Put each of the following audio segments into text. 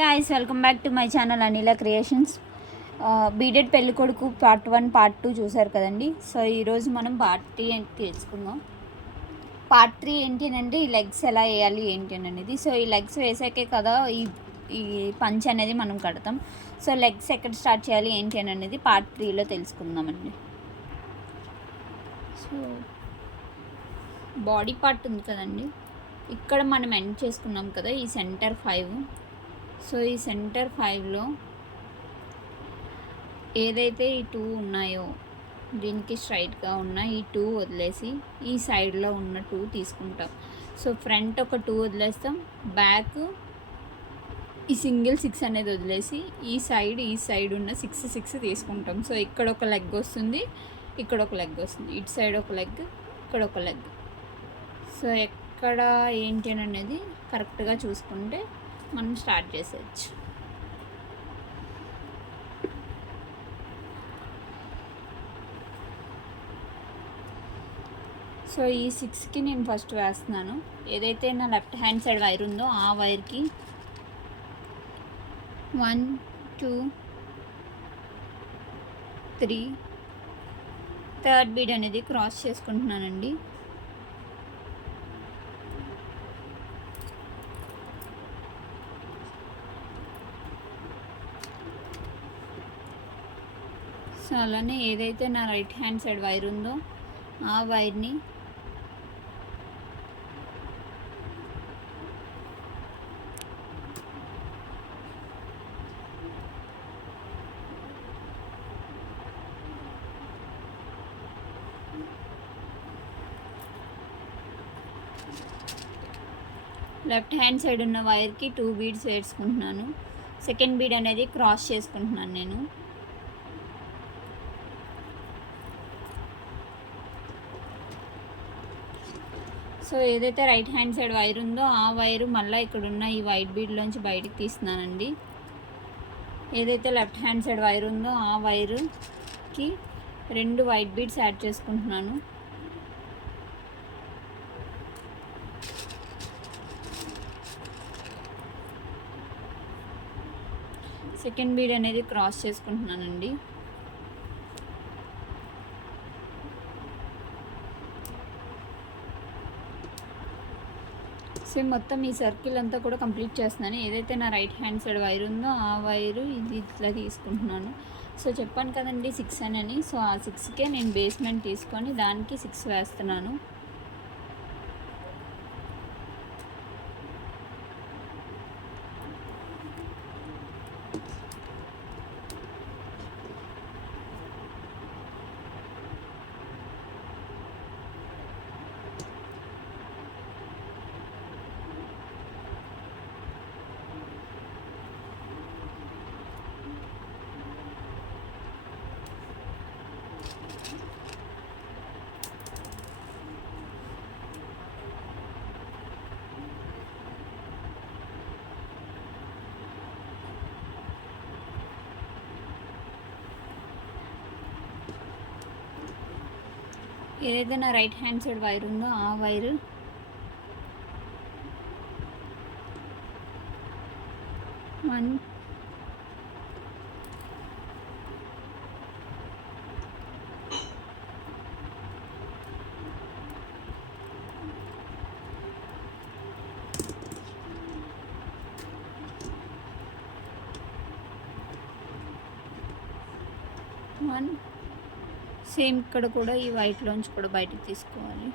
Guys welcome back to my channel Anila Creations. Beaded పెళ్లి కొడుకు part 1 part 2 చూసారు కదండి. సో ఈరోజు మనం పార్ట్ 3 తెలుసుకుందాం. పార్ట్ 3 ఏంటి అంటే ఈ లెగ్స్ ఎలా వేయాలి ఏంటి అనేది. సో ఈ లెగ్స్ వేసాకే కదా ఈ పంచ్ అనేది మనం కడతాం. సో లెగ్స్ ఎక్కడ స్టార్ట్ చేయాలి ఏంటి అనేది పార్ట్ 3లో తెలుసుకుందామండి. సో బాడీ పార్ట్ ఉంది కదండి, ఇక్కడ మనం ఎండ్ చేసుకున్నాం కదా ఈ సెంటర్ 5. సో ఈ సెంటర్ 5లో ఏదైతే ఈ 2 ఉన్నాయో దీనికి స్ట్రైట్గా ఉన్న ఈ 2 వదిలేసి ఈ సైడ్లో ఉన్న 2 తీసుకుంటాం. సో ఫ్రంట్ ఒక 2 వదిలేస్తాం, బ్యాక్ ఈ సింగిల్ 6 అనేది వదిలేసి ఈ సైడ్ ఉన్న 6 తీసుకుంటాం. సో ఇక్కడ ఒక లెగ్ వస్తుంది, ఇక్కడ ఒక లెగ్ వస్తుంది, ఇటు సైడ్ ఒక లెగ్, ఇక్కడ ఒక లెగ్. సో ఎక్కడ ఏంటి అనేది కరెక్ట్గా చూసుకుంటే మనం స్టార్ట్ చేసేయచ్చు. సో ఈ 6కి నేను ఫస్ట్ వేస్తున్నాను. ఏదైతే నా లెఫ్ట్ హ్యాండ్ సైడ్ వైర్ ఉందో ఆ వైర్కి 1 2 3 థర్డ్ బీడ్ అనేది క్రాస్ చేసుకుంటున్నానండి. సో అలానే ఏదైతే నా రైట్ హ్యాండ్ సైడ్ వైర్ ఉందో ఆ వైర్ని లెఫ్ట్ హ్యాండ్ సైడ్ ఉన్న వైర్కి 2 బీడ్స్ వేసుకుంటున్నాను. సెకండ్ బీడ్ అనేది క్రాస్ చేసుకుంటున్నాను నేను. సో ఏదైతే రైట్ హ్యాండ్ సైడ్ వైర్ ఉందో ఆ వైరు మళ్ళీ ఇక్కడ ఉన్న ఈ వైట్ బీడ్లోంచి బయటికి తీస్తున్నానండి. ఏదైతే లెఫ్ట్ హ్యాండ్ సైడ్ వైర్ ఉందో ఆ వైరుకి 2 వైట్ బీడ్స్ యాడ్ చేసుకుంటున్నాను. సెకండ్ బీడ్ అనేది క్రాస్ చేసుకుంటున్నానండి. సో మొత్తం ఈ సర్కిల్ అంతా కూడా కంప్లీట్ చేస్తున్నాను. ఏదైతే నా రైట్ హ్యాండ్ సైడ్ వైర్ ఉందో ఆ వైరు ఇది ఇట్లా తీసుకుంటున్నాను. సో చెప్పాను కదండి 6 అని. సో ఆ 6కే నేను బేస్మెంట్ తీసుకొని దానికి 6 వేస్తున్నాను. ఏదైతే నా రైట్ హ్యాండ్ సైడ్ వైర్ ఉందో ఆ వైరు వన్ సేమ్ ఇక్కడ కూడా ఈ వైట్లోంచి కూడా బయటికి తీసుకోవాలి.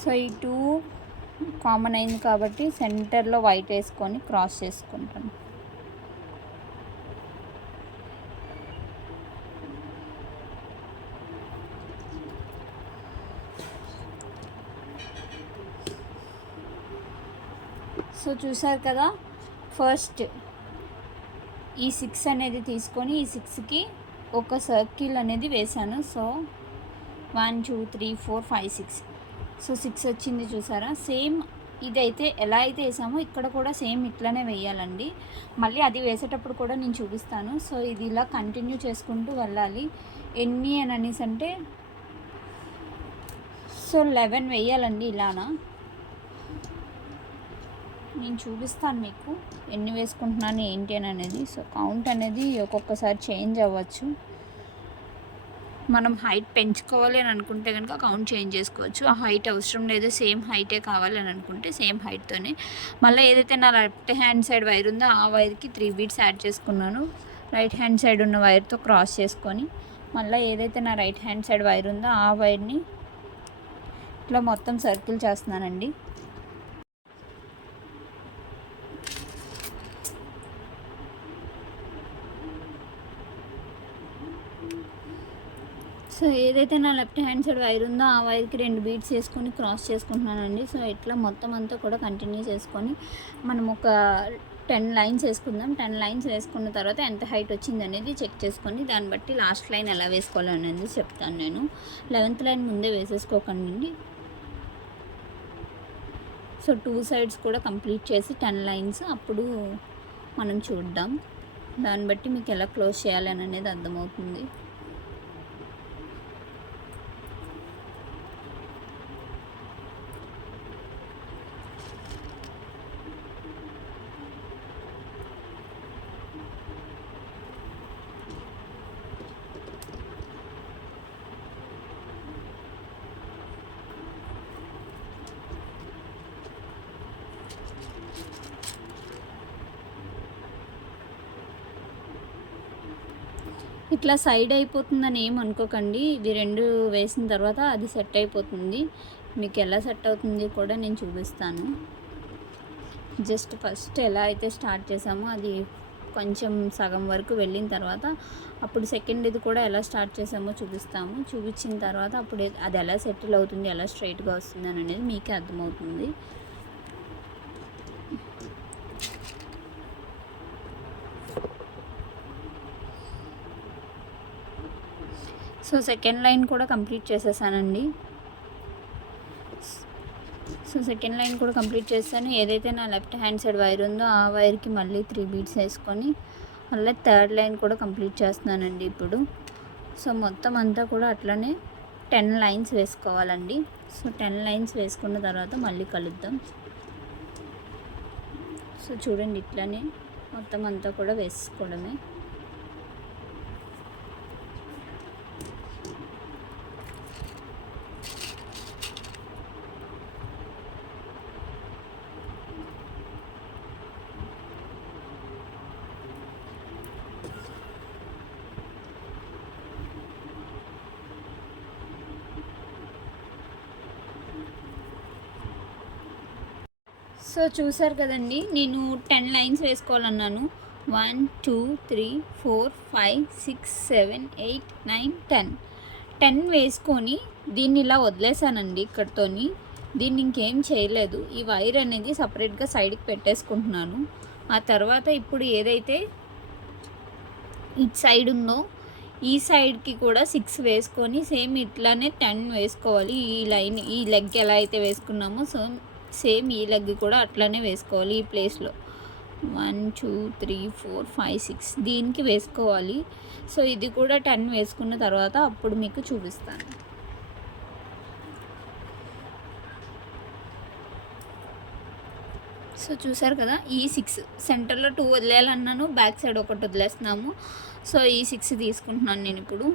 సో ఈ 2 కామన్ అయింది కాబట్టి సెంటర్లో వైట్ వేసుకొని క్రాస్ చేసుకుంటాను. సో చూసారు కదా, ఫస్ట్ ఈ 6 అనేది తీసుకొని ఈ 6కి ఒక సర్కిల్ అనేది వేసాను. సో 1 2 3 4 5 6. సో 6 వచ్చింది చూసారా. సేమ్ ఇదైతే ఎలా అయితే వేసామో ఇక్కడ కూడా సేమ్ ఇట్లానే వేయాలండి. మళ్ళీ అది వేసేటప్పుడు కూడా నేను చూపిస్తాను. సో ఇది ఇలా కంటిన్యూ చేసుకుంటూ వెళ్ళాలి. ఎన్ని అని అనేసి అంటే సో 11 వేయాలండి ఇలానా. నేను చూపిస్తాను మీకు ఎన్ని వేసుకుంటున్నాను ఏంటి అని అనేది. సో కౌంట్ అనేది ఒక్కొక్కసారి చేంజ్ అవ్వచ్చు. మనం హైట్ పెంచుకోవాలి అని అనుకుంటే కనుక కౌంట్ చేంజ్ చేసుకోవచ్చు. ఆ హైట్ అవసరం లేదు, సేమ్ హైటే కావాలి అని అనుకుంటే సేమ్ హైట్తోనే. మళ్ళీ ఏదైతే నా లెఫ్ట్ హ్యాండ్ సైడ్ వైర్ ఉందో ఆ వైర్కి 3 బీడ్స్ యాడ్ చేసుకున్నాను. రైట్ హ్యాండ్ సైడ్ ఉన్న వైర్తో క్రాస్ చేసుకొని మళ్ళీ ఏదైతే నా రైట్ హ్యాండ్ సైడ్ వైర్ ఉందో ఆ వైర్ని ఇట్లా మొత్తం సర్కిల్ చేస్తున్నానండి. సో ఏదైతే నా లెఫ్ట్ హ్యాండ్ సైడ్ వైర్ ఉందో ఆ వైర్కి 2 బీడ్స్ వేసుకొని క్రాస్ చేసుకుంటున్నానండి. సో ఇట్లా మొత్తం అంతా కూడా కంటిన్యూ చేసుకొని మనం ఒక 10 లైన్స్ వేసుకుందాం. 10 లైన్స్ వేసుకున్న తర్వాత ఎంత హైట్ వచ్చింది అనేది చెక్ చేసుకొని దాన్ని బట్టి లాస్ట్ లైన్ ఎలా వేసుకోవాలి అనేది చెప్తాను నేను. 11th లైన్ ముందే వేసేసుకోకండి. సో 2 సైడ్స్ కూడా కంప్లీట్ చేసి 10 లైన్స్ అప్పుడు మనం చూద్దాం. దాన్ని బట్టి మీకు ఎలా క్లోజ్ చేయాలి అనేది అర్థమవుతుంది. ఇట్లా సైడ్ అయిపోతుందని ఏం అనుకోకండి. ఇది 2 వేసిన తర్వాత అది సెట్ అయిపోతుంది. మీకు ఎలా సెట్ అవుతుంది కూడా నేను చూపిస్తాను. జస్ట్ ఫస్ట్ ఎలా అయితే స్టార్ట్ చేసామో అది కొంచెం సగం వరకు వెళ్ళిన తర్వాత అప్పుడు సెకండ్ ఇది కూడా ఎలా స్టార్ట్ చేసామో చూపిస్తాము. చూపించిన తర్వాత అప్పుడు అది ఎలా సెటిల్ అవుతుంది, ఎలా స్ట్రైట్గా వస్తుంది అనేది మీకే అర్థమవుతుంది. సో సెకండ్ లైన్ కూడా కంప్లీట్ చేసేసానండి. సో సెకండ్ లైన్ కూడా కంప్లీట్ చేస్తాను. ఏదైతే నా లెఫ్ట్ హ్యాండ్ సైడ్ వైర్ ఉందో ఆ వైర్కి మళ్ళీ 3 బీడ్స్ వేసుకొని మళ్ళీ థర్డ్ లైన్ కూడా కంప్లీట్ చేస్తున్నానండి ఇప్పుడు. సో మొత్తం అంతా కూడా అట్లనే 10 లైన్స్ వేసుకోవాలండి. సో 10 లైన్స్ వేసుకున్న తర్వాత మళ్ళీ కలుద్దాం. సో చూడండి ఇట్లనే మొత్తం అంతా కూడా వేసుకోవడమే. సో చూసారు కదండి, నేను 10 లైన్స్ వేసుకోవాలన్నాను. 1 2 3 4 5 6 7 8 9 10 వేసుకొని దీన్ని ఇలా వదిలేసానండి ఇక్కడితోని. దీన్ని ఇంకేం చేయలేదు. ఈ వైర్ అనేది సపరేట్గా సైడ్కి పెట్టేసుకుంటున్నాను. ఆ తర్వాత ఇప్పుడు ఏదైతే ఇటు సైడ్ ఉందో ఈ సైడ్కి కూడా 6 వేసుకొని సేమ్ ఇట్లానే 10 వేసుకోవాలి. ఈ లైన్ ఈ లెగ్ ఎలా అయితే వేసుకున్నామో సేమ్ ఈ లెగ్ కూడా అట్లానే వేసుకోవాలి. ఈ ప్లేస్లో 1 2 3 4 5 6 దీనికి వేసుకోవాలి. సో ఇది కూడా 10 వేసుకున్న తర్వాత అప్పుడు మీకు చూపిస్తాను. సో చూసారు కదా, ఈ 6 సెంటర్లో 2 వదిలేయాలన్నాను, బ్యాక్ సైడ్ ఒకటి వదిలేస్తున్నాము. సో ఈ 6 తీసుకుంటున్నాను నేను ఇప్పుడు.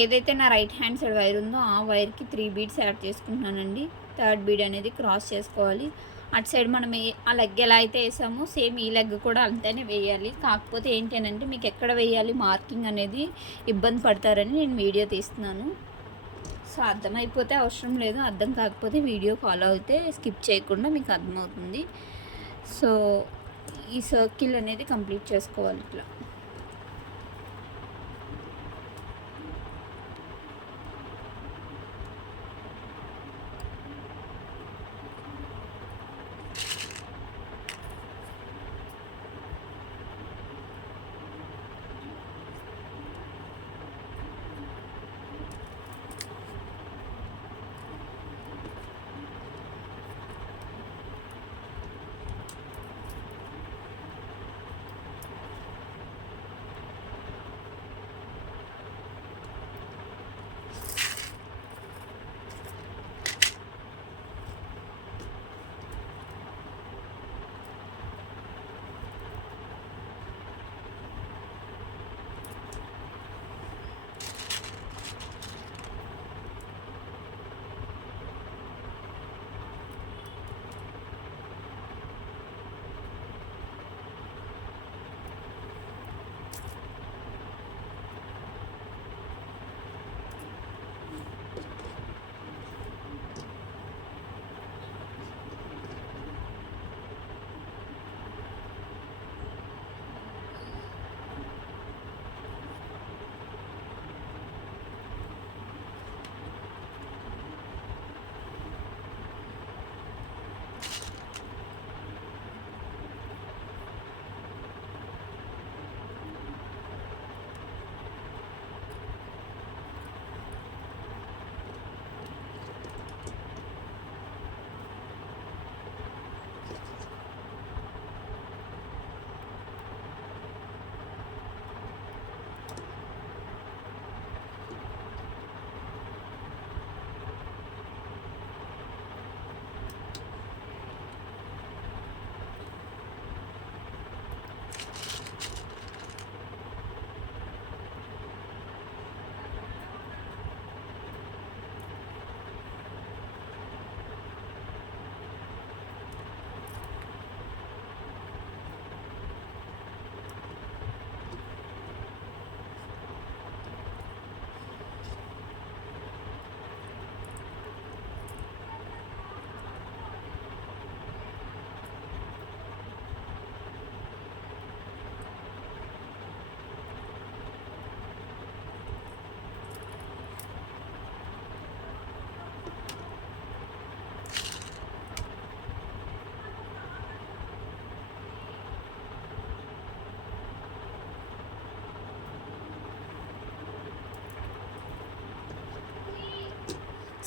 ఏదైతే నా రైట్ హ్యాండ్ సైడ్ వైర్ ఉందో ఆ వైర్కి 3 బీడ్స్ యాడ్ చేసుకుంటున్నానండి. థర్డ్ బీడ్ అనేది క్రాస్ చేసుకోవాలి. అటు సైడ్ మనం ఆ లెగ్ ఎలా అయితే వేసామో సేమ్ ఈ లెగ్ కూడా అంతేనే వేయాలి. కాకపోతే ఏంటి అని అంటే మీకు ఎక్కడ వేయాలి మార్కింగ్ అనేది ఇబ్బంది పడతారని నేను వీడియో తీస్తున్నాను. సో అర్థమైపోతే అవసరం లేదు, అర్థం కాకపోతే వీడియో ఫాలో అయితే స్కిప్ చేయకుండా మీకు అర్థమవుతుంది. సో ఈ సర్కిల్ అనేది కంప్లీట్ చేసుకోవాలి ఇట్లా.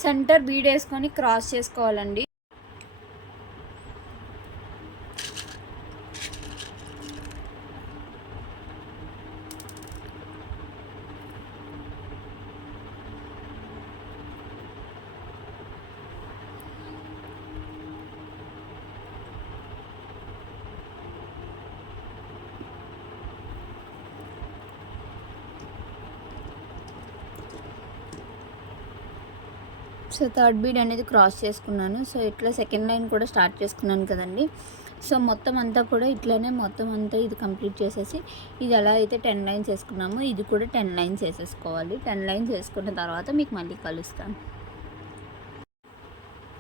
సెంటర్ బీడ్ వేసుకొని క్రాస్ చేసుకోవాలండి. సో థర్డ్ బీడ్ అనేది క్రాస్ చేసుకున్నాను. సో ఇట్లా సెకండ్ లైన్ కూడా స్టార్ట్ చేసుకున్నాను కదండి. సో మొత్తం అంతా కూడా ఇట్లానే మొత్తం అంతా ఇది కంప్లీట్ చేసేసి, ఇది ఎలా అయితే 10 లైన్స్ వేసుకున్నామో ఇది కూడా 10 లైన్స్ వేసేసుకోవాలి. 10 లైన్స్ వేసుకున్న తర్వాత మీకు మళ్ళీ కలుస్తాను.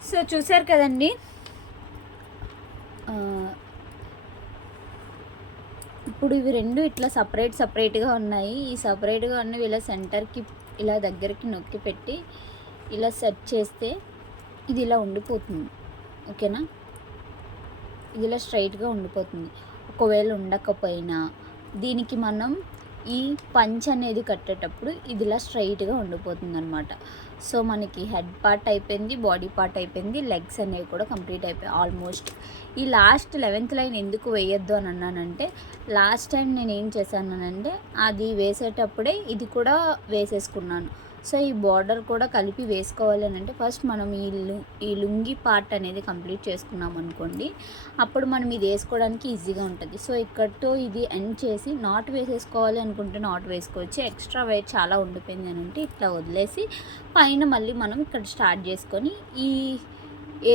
సో చూసారు కదండి, ఇప్పుడు ఇవి రెండు ఇట్లా సపరేట్గా ఉన్నాయి. ఈ సపరేట్గా ఉన్నవి ఇలా సెంటర్కి ఇలా దగ్గరికి నొక్కి పెట్టి ఇలా సెట్ చేస్తే ఇది ఇలా ఉండిపోతుంది. ఓకేనా, ఇది ఇలా స్ట్రైట్గా ఉండిపోతుంది. ఒకవేళ ఉండకపోయినా దీనికి మనం ఈ పంచ్ అనేది కట్టేటప్పుడు ఇది ఇలా స్ట్రైట్గా ఉండిపోతుంది అనమాట. సో మనకి హెడ్ పార్ట్ అయిపోయింది, బాడీ పార్ట్ అయిపోయింది, లెగ్స్ అనేవి కూడా కంప్లీట్ అయిపోయాయి ఆల్మోస్ట్. ఈ లాస్ట్ 11th లైన్ ఎందుకు వేయొద్దు అని అన్నానంటే, లాస్ట్ టైం నేను ఏం చేశానంటే అది వేసేటప్పుడే ఇది కూడా వేసేసుకున్నాను. సో ఈ బార్డర్ కూడా కలిపి వేసుకోవాలి అని అంటే ఫస్ట్ మనం ఈ లుంగి పార్ట్ అనేది కంప్లీట్ చేసుకున్నాం అనుకోండి, అప్పుడు మనం ఇది వేసుకోవడానికి ఈజీగా ఉంటుంది. సో ఇక్కడితో ఇది ఎండ్ చేసి నాట్ వేసేసుకోవాలి అనుకుంటే నాట్ వేసుకోవచ్చు. ఎక్స్ట్రా వెయిట్ చాలా ఉండిపోయింది అని అంటే ఇట్లా వదిలేసి పైన మళ్ళీ మనం ఇక్కడ స్టార్ట్ చేసుకొని ఈ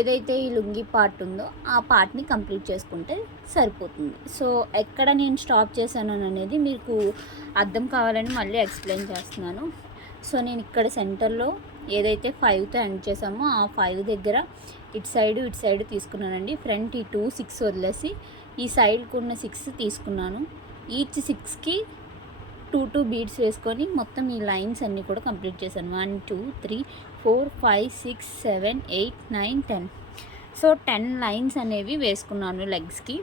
ఏదైతే ఈ లుంగి పార్ట్ ఉందో ఆ పార్ట్ని కంప్లీట్ చేసుకుంటే సరిపోతుంది. సో ఎక్కడ నేను స్టాప్ చేశాను అనేది మీకు అర్థం కావాలని మళ్ళీ ఎక్స్ప్లెయిన్ చేస్తున్నాను. సో నేను ఇక్కడ సెంటర్లో ఏదైతే 5తో ఎండ్ చేసామో ఆ 5 దగ్గర ఇటు సైడ్ తీసుకున్నానండి. ఫ్రంట్ ఈ 2 6 వదిలేసి ఈ సైడ్కి ఉన్న 6 తీసుకున్నాను. ఈచ్ 6కి 2 బీడ్స్ వేసుకొని మొత్తం ఈ లైన్స్ అన్నీ కూడా కంప్లీట్ చేశాను. 1 2 3 4 5 6 7 8 9 10. సో 10 లైన్స్ అనేవి వేసుకున్నాను లెగ్స్కి.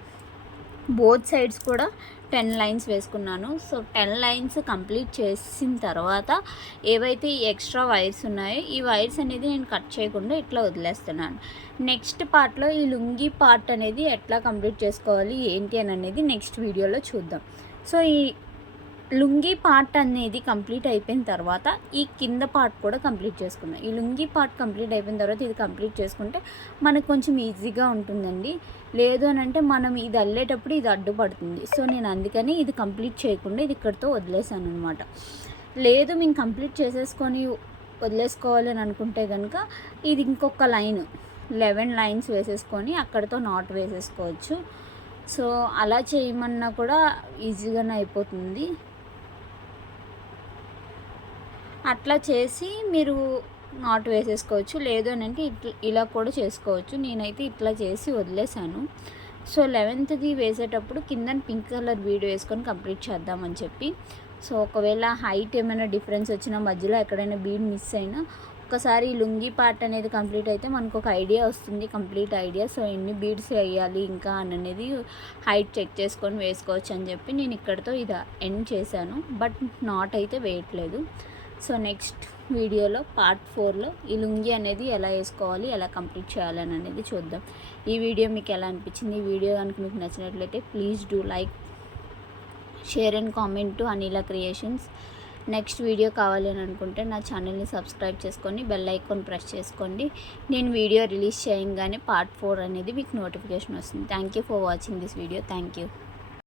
బోత్ సైడ్స్ కూడా 10 లైన్స్ వేసుకున్నాను. సో 10 లైన్స్ కంప్లీట్ చేసిన తర్వాత ఏవైతే ఈ ఎక్స్ట్రా వైర్స్ ఉన్నాయో ఈ వైర్స్ అనేది నేను కట్ చేయకుండా ఇట్లా వదిలేస్తున్నాను. నెక్స్ట్ పార్ట్లో ఈ లుంగి పార్ట్ అనేది ఎట్లా కంప్లీట్ చేసుకోవాలి ఏంటి అని అనేది నెక్స్ట్ వీడియోలో చూద్దాం. సో ఈ లుంగి పార్ట్ అనేది కంప్లీట్ అయిపోయిన తర్వాత ఈ కింద పార్ట్ కూడా కంప్లీట్ చేసుకుందాం. ఈ లుంగి పార్ట్ కంప్లీట్ అయిపోయిన తర్వాత ఇది కంప్లీట్ చేసుకుంటే మనకు కొంచెం ఈజీగా ఉంటుందండి. లేదు అని అంటే మనం ఇది అల్లేటప్పుడు ఇది అడ్డుపడుతుంది. సో నేను అందుకని ఇది కంప్లీట్ చేయకుండా ఇది ఇక్కడితో వదిలేసాను అనమాట. లేదు మేము కంప్లీట్ చేసేసుకొని వదిలేసుకోవాలి అని అనుకుంటే కనుక ఇది ఇంకొక లైన్ 11 లైన్స్ వేసేసుకొని అక్కడితో నాట్ వేసేసుకోవచ్చు. సో అలా చేయమన్నా కూడా ఈజీగానే అయిపోతుంది. అట్లా చేసి మీరు నాట్ వేసేసుకోవచ్చు. లేదు అని అంటే ఇలా కూడా చేసుకోవచ్చు. నేనైతే ఇట్లా చేసి వదిలేసాను. సో 11th వేసేటప్పుడు కింద పింక్ కలర్ బీడ్ వేసుకొని కంప్లీట్ చేద్దామని చెప్పి. సో ఒకవేళ హైట్ ఏమైనా డిఫరెన్స్ వచ్చినా మధ్యలో ఎక్కడైనా బీడ్ మిస్ అయినా ఒకసారి ఈ లుంగి పార్ట్ అనేది కంప్లీట్ అయితే మనకు ఒక ఐడియా వస్తుంది, కంప్లీట్ ఐడియా. సో ఎన్ని బీడ్స్ వేయాలి ఇంకా అనేది హైట్ చెక్ చేసుకొని వేసుకోవచ్చు అని చెప్పి నేను ఇక్కడితో ఇది ఎండ్ చేశాను. బట్ నాట్ అయితే వేయట్లేదు. సో నెక్స్ట్ వీడియోలో పార్ట్ 4లో ఈ లుంగి అనేది ఎలా వేసుకోవాలి, ఎలా కంప్లీట్ చేయాలని అనేది చూద్దాం. ఈ వీడియో మీకు ఎలా అనిపించింది? ఈ వీడియో కనుక మీకు నచ్చినట్లయితే please do like, share and comment to Anila Creations. Next video కావాలి అని అనుకుంటే నా ఛానల్ని సబ్స్క్రైబ్ చేసుకొని బెల్ ఐకాన్ ప్రెస్ చేసుకోండి. నేను వీడియో రిలీజ్ చేయగానే పార్ట్ 4 అనేది మీకు నోటిఫికేషన్ వస్తుంది. Thank you for watching this video. Thank you.